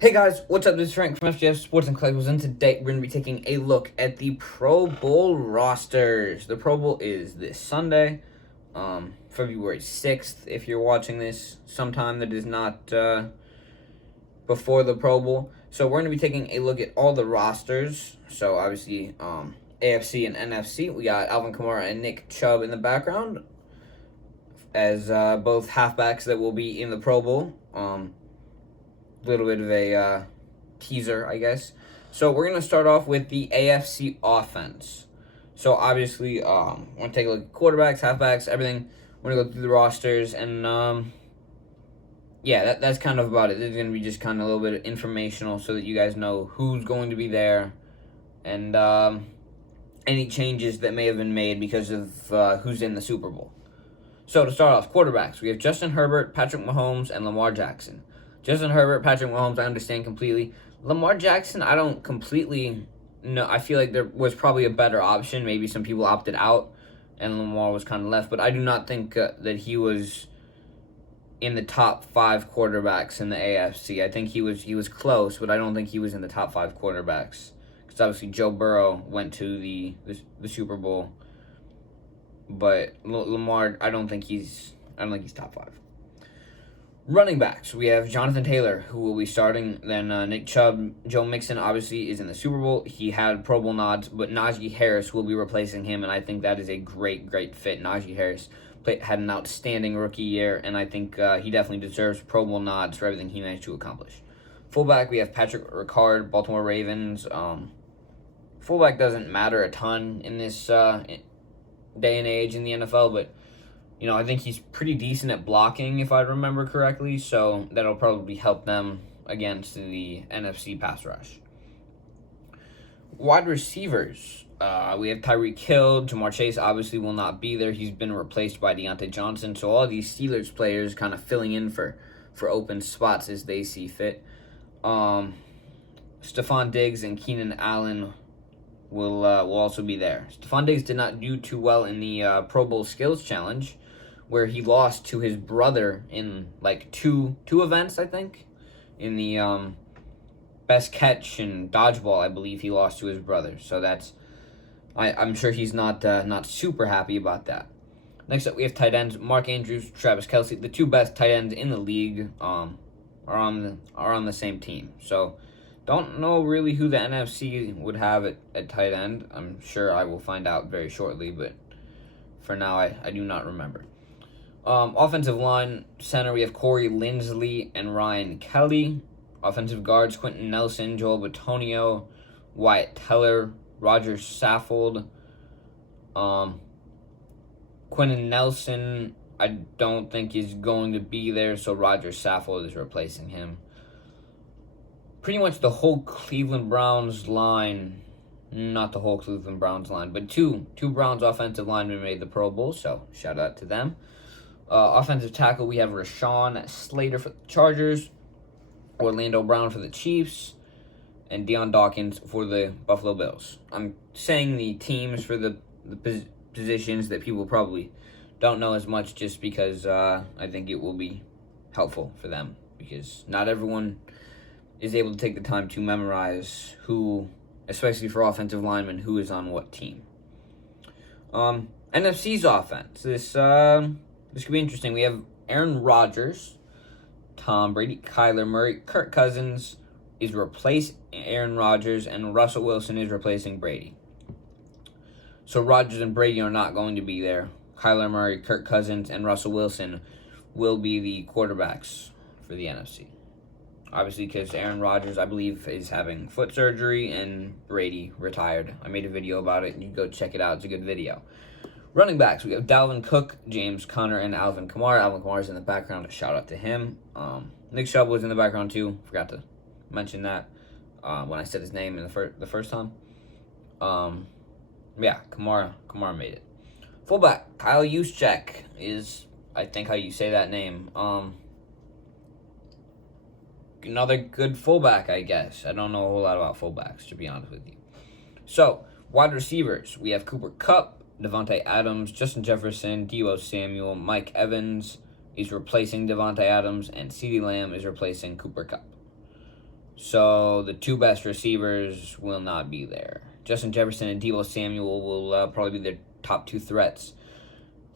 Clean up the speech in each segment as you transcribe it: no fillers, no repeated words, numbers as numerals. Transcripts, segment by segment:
Hey guys, what's up? This is Frank from FGF Sports and Collectibles, and today we're going to be taking a look at the Pro Bowl rosters. The Pro Bowl is this Sunday, February 6th, if you're watching this sometime that is not before the Pro Bowl. So we're going to be taking a look at all the rosters. So obviously, AFC and NFC, we got Alvin Kamara and Nick Chubb in the background as both halfbacks that will be in the Pro Bowl. Little bit of a teaser, I guess. So we're going to start off with the AFC Offense. So obviously, we're going to take a look at quarterbacks, halfbacks, everything. We're going to go through the rosters, and yeah, that's kind of about it. This is going to be just kind of a little bit of informational so that you guys know who's going to be there and any changes that may have been made because of who's in the Super Bowl. So to start off, quarterbacks, we have Justin Herbert, Patrick Mahomes, and Lamar Jackson. Justin Herbert, Patrick Mahomes, I understand completely. Lamar Jackson, I don't completely know. I feel like there was probably a better option. Maybe some people opted out, and Lamar was kind of left. But I do not think that he was in the top 5 quarterbacks in the AFC. I think he was close, but I don't think he was in the top 5 quarterbacks. Because obviously Joe Burrow went to the Super Bowl, but Lamar, I don't think he's top 5. Running backs, we have Jonathan Taylor, who will be starting. Then Nick Chubb. Joe Mixon, obviously, is in the Super Bowl. He had Pro Bowl nods, but Najee Harris will be replacing him, and I think that is a great fit. Najee Harris had an outstanding rookie year, and I think he definitely deserves Pro Bowl nods for everything he managed to accomplish. Fullback, we have Patrick Ricard, Baltimore Ravens. Fullback doesn't matter a ton in this day and age in the NFL, but I think he's pretty decent at blocking, if I remember correctly, so that'll probably help them against the NFC pass rush. Wide receivers, we have Tyreek Hill. Jamar Chase obviously will not be there. He's been replaced by Deontay Johnson, so all these Steelers players kind of filling in for open spots as they see fit. Stephon Diggs and Keenan Allen will also be there. Stephon Diggs did not do too well in the Pro Bowl Skills Challenge, where he lost to his brother in like two events, I think. In the best catch and dodgeball, I believe he lost to his brother. So I'm sure he's not super happy about that. Next up, we have tight ends: Mark Andrews, Travis Kelce. The two best tight ends in the league are on the same team. So don't know really who the NFC would have at tight end. I'm sure I will find out very shortly, but for now I do not remember. Offensive line, center, we have Corey Linsley and Ryan Kelly. Offensive guards, Quentin Nelson, Joel Bitonio, Wyatt Teller, Roger Saffold. Quentin Nelson, I don't think is going to be there, so Roger Saffold is replacing him. Pretty much the whole Cleveland Browns line, not the whole Cleveland Browns line, but two Browns offensive linemen made the Pro Bowl, so shout out to them. Offensive tackle, we have Rashawn Slater for the Chargers, Orlando Brown for the Chiefs, and Deion Dawkins for the Buffalo Bills. I'm saying the teams for the positions that people probably don't know as much just because I think it will be helpful for them, because not everyone is able to take the time to memorize who, especially for offensive linemen, who is on what team. NFC's offense. This could be interesting. We have Aaron Rodgers, Tom Brady, Kyler Murray, Kirk Cousins is replacing Aaron Rodgers, and Russell Wilson is replacing Brady. So Rodgers and Brady are not going to be there. Kyler Murray, Kirk Cousins, and Russell Wilson will be the quarterbacks for the NFC. Obviously, because Aaron Rodgers, I believe, is having foot surgery, and Brady retired. I made a video about it. You can go check it out. It's a good video. Running backs, we have Dalvin Cook, James Conner, and Alvin Kamara. Alvin Kamara is in the background. A shout out to him. Nick Chubb was in the background too. Forgot to mention that when I said his name in the first time. Yeah, Kamara made it. Fullback, Kyle Juszczyk is, I think, how you say that name. Another good fullback, I guess. I don't know a whole lot about fullbacks, to be honest with you. So, wide receivers, we have Cooper Kupp, Devontae Adams, Justin Jefferson, Deebo Samuel, Mike Evans is replacing Devontae Adams, and CeeDee Lamb is replacing Cooper Kupp. So the two best receivers will not be there. Justin Jefferson and Deebo Samuel will probably be their top two threats.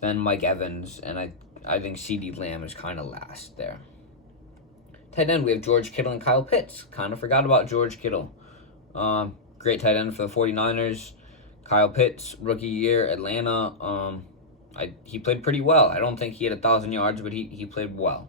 Then Mike Evans, and I think CeeDee Lamb is kind of last there. Tight end, we have George Kittle and Kyle Pitts. Kind of forgot about George Kittle. Great tight end for the 49ers. Kyle Pitts, rookie year, Atlanta. He played pretty well. I don't think he had 1,000 yards, but he played well.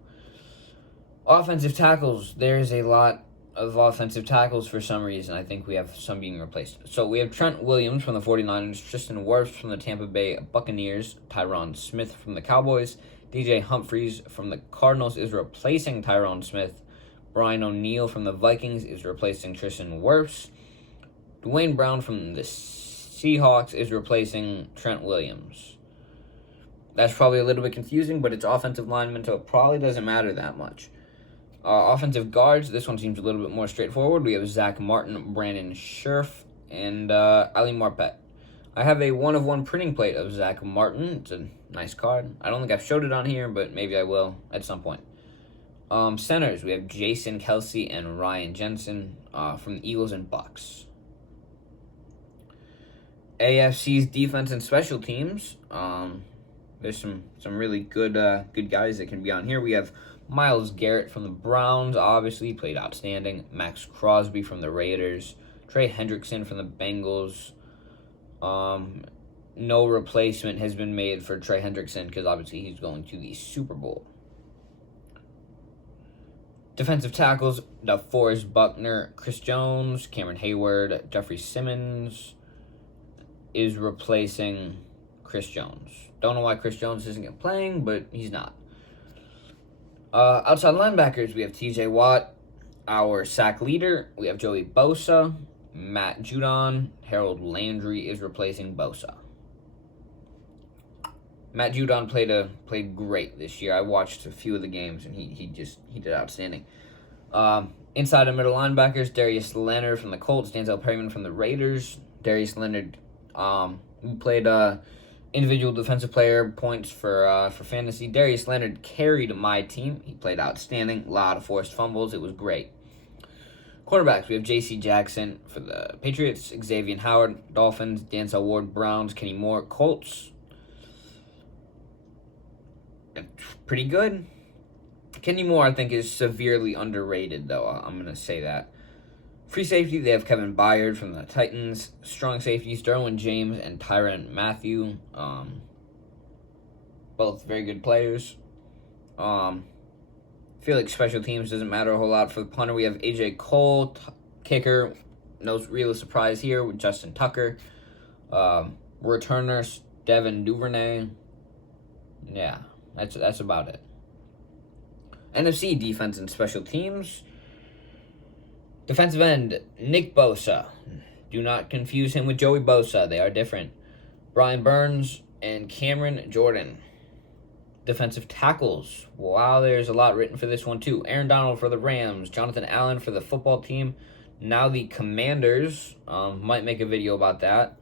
Offensive tackles, there's a lot of offensive tackles for some reason. I think we have some being replaced. So we have Trent Williams from the 49ers, Tristan Wirfs from the Tampa Bay Buccaneers, Tyron Smith from the Cowboys, DJ Humphries from the Cardinals is replacing Tyron Smith, Brian O'Neill from the Vikings is replacing Tristan Wirfs, Dwayne Brown from the Seahawks is replacing Trent Williams. That's probably a little bit confusing, but it's offensive linemen, so it probably doesn't matter that much. Offensive guards, this one seems a little bit more straightforward. We have Zach Martin, Brandon Scherf, and Ali Marpet. I have a 1-of-1 printing plate of Zach Martin. It's a nice card. I don't think I've showed it on here, but maybe I will at some point. Centers, we have Jason Kelsey and Ryan Jensen from the Eagles and Bucks. AFC's defense and special teams. There's some really good guys that can be on here. We have Myles Garrett from the Browns, obviously played outstanding. Max Crosby from the Raiders. Trey Hendrickson from the Bengals. No replacement has been made for Trey Hendrickson because obviously he's going to the Super Bowl. Defensive tackles, DeForest Buckner, Chris Jones, Cameron Hayward, Jeffrey Simmons is replacing Chris Jones. Don't know why Chris Jones isn't playing, but he's not. Outside linebackers, we have TJ Watt, our sack leader. We have Joey Bosa, Matt Judon, Harold Landry is replacing Bosa. Matt Judon played great this year. I watched a few of the games, and he did outstanding. Inside and middle linebackers, Darius Leonard from the Colts, Denzel Perryman from the Raiders. Darius Leonard played individual defensive player points for fantasy. Darius Leonard carried my team. He played outstanding. A lot of forced fumbles. It was great. Cornerbacks, we have J.C. Jackson for the Patriots, Xavier Howard, Dolphins, Denzel Ward, Browns, Kenny Moore, Colts. Pretty good. Kenny Moore, I think, is severely underrated, though. I'm going to say that. Free safety, they have Kevin Byard from the Titans. Strong safeties, Derwin James and Tyrann Mathieu. Both very good players. I feel like special teams doesn't matter a whole lot. For the punter, we have AJ Cole. Kicker, no real surprise here with Justin Tucker. Returners, Devin Duvernay. Yeah, that's about it. NFC defense and special teams. Defensive end, Nick Bosa. Do not confuse him with Joey Bosa. They are different. Brian Burns and Cameron Jordan. Defensive tackles. Wow, there's a lot written for this one, too. Aaron Donald for the Rams. Jonathan Allen for the football team. Now the Commanders. Might make a video about that.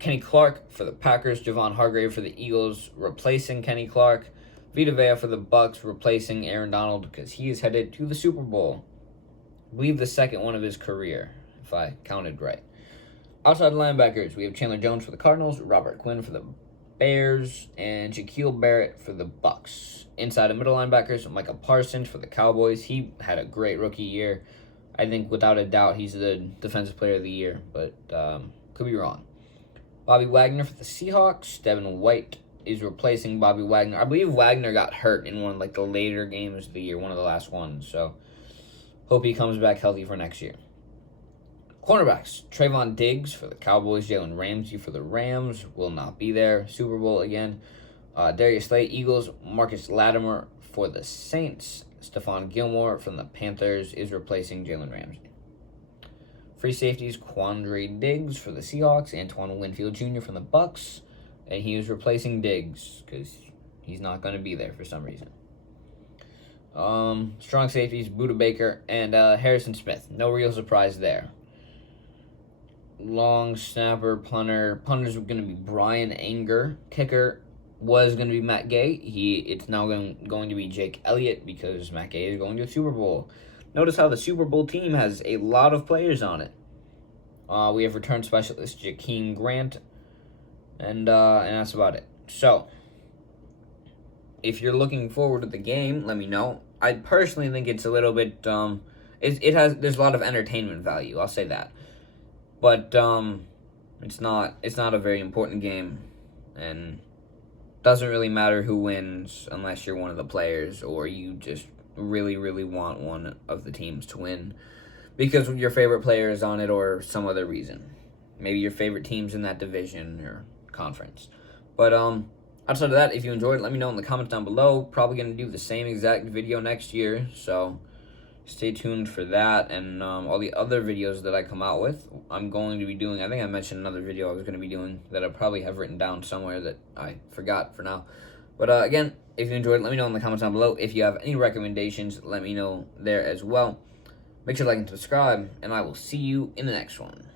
Kenny Clark for the Packers. Javon Hargrave for the Eagles, replacing Kenny Clark. Vita Vea for the Bucks, replacing Aaron Donald because he is headed to the Super Bowl. I believe the second one of his career, if I counted right. Outside linebackers, we have Chandler Jones for the Cardinals, Robert Quinn for the Bears, and Shaquille Barrett for the Bucks. Inside and middle linebackers, Micah Parsons for the Cowboys. He had a great rookie year. I think without a doubt he's the defensive player of the year, but could be wrong. Bobby Wagner for the Seahawks. Devin White is replacing Bobby Wagner. I believe Wagner got hurt in one of the later games of the year, one of the last ones, so hope he comes back healthy for next year. Cornerbacks, Trayvon Diggs for the Cowboys, Jalen Ramsey for the Rams, will not be there. Super Bowl again. Darius Slay, Eagles, Marcus Latimer for the Saints. Stephon Gilmore from the Panthers is replacing Jalen Ramsey. Free safeties, Quandre Diggs for the Seahawks, Antoine Winfield Jr. from the Bucks, and he is replacing Diggs because he's not going to be there for some reason. Strong safeties, Budda Baker and Harrison Smith. No real surprise there. Long snapper, punter. Punters were going to be Brian Anger. Kicker was going to be Matt Gay. It's now going to be Jake Elliott because Matt Gay is going to the Super Bowl. Notice how the Super Bowl team has a lot of players on it. We have return specialist Jakeem Grant, and that's about it. So, if you're looking forward to the game, let me know. I personally think it's a little bit there's a lot of entertainment value. I'll say that, but it's not a very important game, and doesn't really matter who wins unless you're one of the players or you just really, really want one of the teams to win because your favorite player is on it or some other reason. Maybe your favorite team's in that division or conference. But outside of that, if you enjoyed, let me know in the comments down below. Probably going to do the same exact video next year, so stay tuned for that. And all the other videos that I come out with, I'm going to be doing. I think I mentioned another video I was going to be doing that I probably have written down somewhere that I forgot for now. But again, if you enjoyed, let me know in the comments down below. If you have any recommendations, let me know there as well. Make sure to like and subscribe, and I will see you in the next one.